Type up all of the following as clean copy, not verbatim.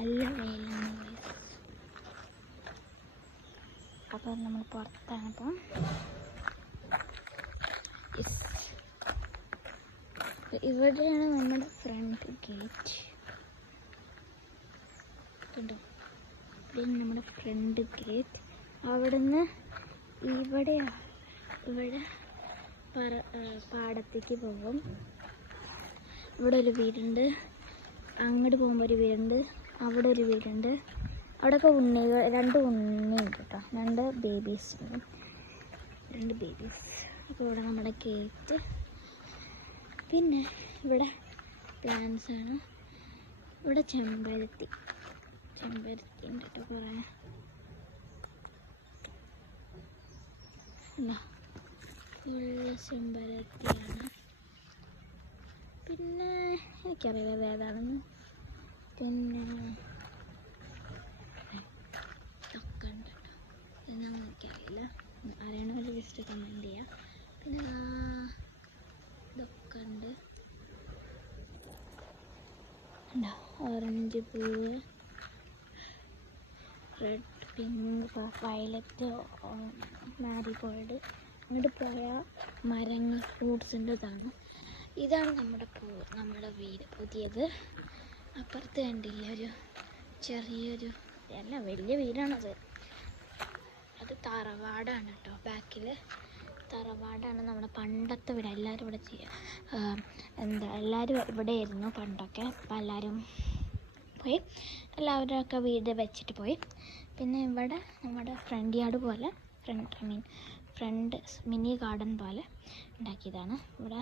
നല്ല വെയിലാണ്. അപ്പോൾ നമ്മൾ പുറത്താണ്. അപ്പം ഇവിടെയാണ് നമ്മുടെ ഫ്രണ്ട് ഗേറ്റ്. കണ്ടോ, ഇവിടെയാണ് നമ്മുടെ ഫ്രണ്ട് ഗേറ്റ്. അവിടുന്ന് ഇവിടെ പാടത്തേക്ക് പോകും. ഇവിടെ ഒരു വീടുണ്ട്, അങ്ങോട്ട് പോകുമ്പോൾ ഒരു വീടുണ്ട്, അവിടെ ഒരു വീടുണ്ട്. അവിടെയൊക്കെ രണ്ട് ഉണ്ണിയുണ്ട് കേട്ടോ, രണ്ട് ബേബീസ് ഉണ്ട്, രണ്ട് ബേബീസ്. അപ്പോൾ ഇവിടെ നമ്മുടെ ഗേറ്റ്. പിന്നെ ഇവിടെ പ്ലാന്റ്സ് ആണ്. ഇവിടെ ചെമ്പരത്തി ഉണ്ട് കേട്ടോ, കുറേ ഫുള്ള് ചെമ്പരത്തിയാണ്. പിന്നെ എനിക്കറിയില്ല ഏതാണെന്ന്. പിന്നെ ഇതൊക്കെ ഉണ്ട് കേട്ടോ, ഇതൊന്നും എനിക്കറിയില്ല. അറിയണമെങ്കിൽ ജസ്റ്റ് കമൻറ്റ് ചെയ്യാം. പിന്നെ ഇതൊക്കെ ഉണ്ട്. ഓറഞ്ച് പൂവ്, റെഡ്, പിങ്ക്, വയലറ്റ്, മാരിഗോൾഡ്. അങ്ങോട്ട് പോയ മരങ്ങൾ, ഫ്രൂട്ട്സിൻ്റെ ഇതാണ് നമ്മുടെ വീട് പുതിയത്. അപ്പുറത്ത് കണ്ടില്ല ഒരു ചെറിയൊരു, അല്ല വലിയ വീടാണത്. അത് തറവാടാണ് കേട്ടോ. ബാക്കിൽ തറവാടാണ്, നമ്മുടെ പണ്ടത്തെ വീട്. എല്ലാവരും ഇവിടെ എല്ലാവരും ഇവിടെ ആയിരുന്നു പണ്ടൊക്കെ. അപ്പം എല്ലാവരും പോയി, എല്ലാവരുമൊക്കെ വീട് വെച്ചിട്ട് പോയി. പിന്നെ ഇവിടെ നമ്മുടെ ഫ്രണ്ട് യാർഡ് പോലെ, ഫ്രണ്ട് മിനി ഗാർഡൻ പോലെ ഉണ്ടാക്കിയതാണ്. ഇവിടെ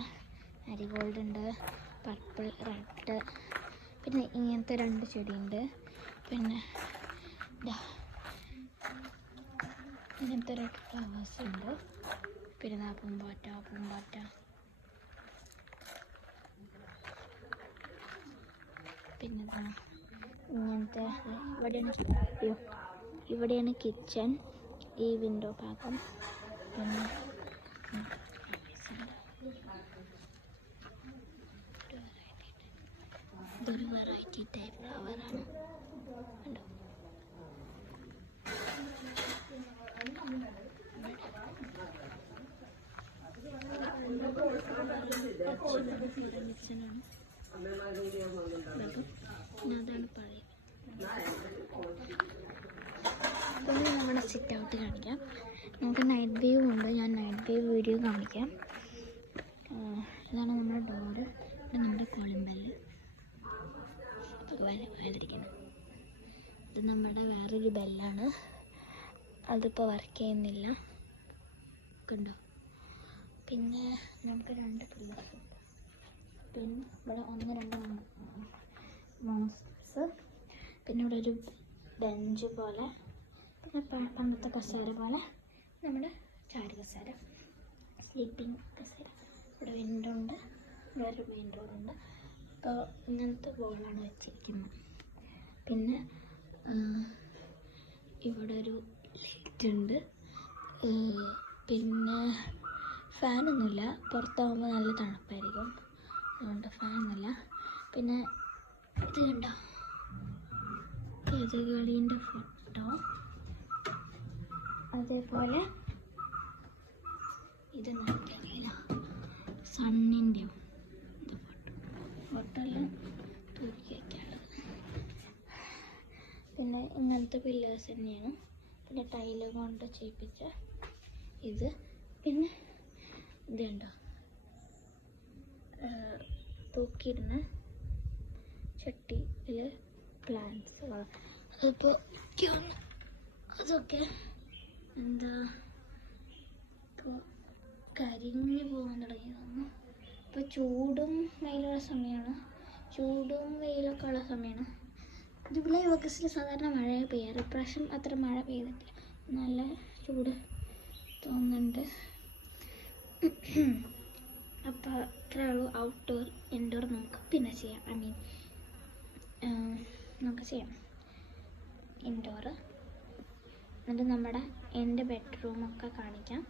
മാരിഗോൾഡ് ഉണ്ട്, പർപ്പിൾ, റെഡ്, പിന്നെ ഇങ്ങനത്തെ രണ്ട് ചെടിയുണ്ട്. പിന്നെ ഇങ്ങനത്തെ റെഡ് ഫ്ലവേഴ്സ് ഉണ്ട്. പിന്നെ പൂമ്പാറ്റ. പിന്നെ ഇങ്ങനത്തെ ഇവിടെയാണ് കിച്ചൺ, ഈ വിൻഡോ ഭാഗം. പിന്നെ ഇതൊരു വെറൈറ്റി ടൈപ്പ് ഫ്ലവറാണ്. അതാണ് പഴയ. പിന്നെ നമ്മുടെ സിറ്റ് ഔട്ട് കാണിക്കാം. നമുക്ക് നൈറ്റ് വ്യൂ ഉണ്ട്, ഞാൻ നൈറ്റ് വ്യൂ വീഡിയോ കാണിക്കാം. ഇതാണ് നമ്മുടെ ഡോറ്, ഇത് നമ്മുടെ കോളിംഗ് ബെല്ല്. വേദനിക്കണം. ഇത് നമ്മുടെ വേറൊരു ബെല്ലാണ്, അതിപ്പോൾ വർക്ക് ചെയ്യുന്നില്ല, കണ്ടോ. പിന്നെ നമുക്ക് രണ്ട് പില്ലേഴ്സ് ഉണ്ട്. പിന്നെ ഇവിടെ 1-2 മോൺസ്റ്റേഴ്സ്. പിന്നെ ഇവിടെ ഒരു ബെഞ്ച് പോലെ, പിന്നെ പണ്ടത്തെ കസേര പോലെ നമ്മുടെ ചാരു കസേര, സ്ലീപ്പിംഗ് കസേര. ഇവിടെ വിൻഡോ ഉണ്ട്, വേറൊരു മെയിൻ ഡോറുണ്ട്. അപ്പോൾ ഇങ്ങനത്തെ ബോളാണ് വെച്ചിരിക്കുന്നത്. പിന്നെ ഇവിടെ ഒരു ലൈറ്റ് ഉണ്ട്. പിന്നെ ഫാനൊന്നുമില്ല, പുറത്താകുമ്പോൾ നല്ല തണുപ്പായിരിക്കും, അതുകൊണ്ട് ഫാനൊന്നുമില്ല. പിന്നെ ഇത് കണ്ടോ, കഥകളീൻ്റെ ഫോട്ടോ. അതേപോലെ ഇത് നോക്കിയാൽ സണ്ണിൻ്റെയോ ഇത് ഫോട്ടോ എല്ലാം തൂക്കി വയ്ക്കാനുള്ളത്. പിന്നെ ഇങ്ങനത്തെ പില്ലേഴ്സ് തന്നെയാണ്. പിന്നെ ടൈല് കൊണ്ട് ചെയ്യിപ്പിച്ച ഇത്. പിന്നെ ഇത് കണ്ടോ, തൂക്കിയിടുന്ന ചട്ടിയിൽ പ്ലാന്റ്സ്. അതിപ്പോൾ അതൊക്കെ എന്താ ഇപ്പോൾ കരിഞ്ഞു പോകാൻ തുടങ്ങിയതാണ്. ഇപ്പോൾ ചൂടും വെയിലുള്ള സമയമാണ്, ചൂടും വെയിലൊക്കെ ഉള്ള സമയമാണ്. ജൂലൈ ഓഗസ്റ്റിൽ സാധാരണ മഴ പെയ്യാറ്, ഇപ്രാവശ്യം അത്ര മഴ പെയ്തിട്ടില്ല, നല്ല ചൂട് തോന്നുന്നുണ്ട്. അപ്പോൾ ഇത്രയേ ഉള്ളൂ. ഔട്ട്ഡോർ ഇൻഡോർ നമുക്ക് പിന്നെ ചെയ്യാം. നമുക്ക് ചെയ്യാം ഇൻഡോർ. എന്നിട്ട് എൻ്റെ ബെഡ്റൂമൊക്കെ കാണിക്കാം,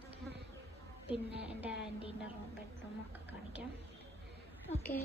പിന്നെ എൻ്റെ ആൻറ്റീൻ്റെ ബെഡ്റൂമൊക്കെ കാണിക്കാം. ഓക്കെ.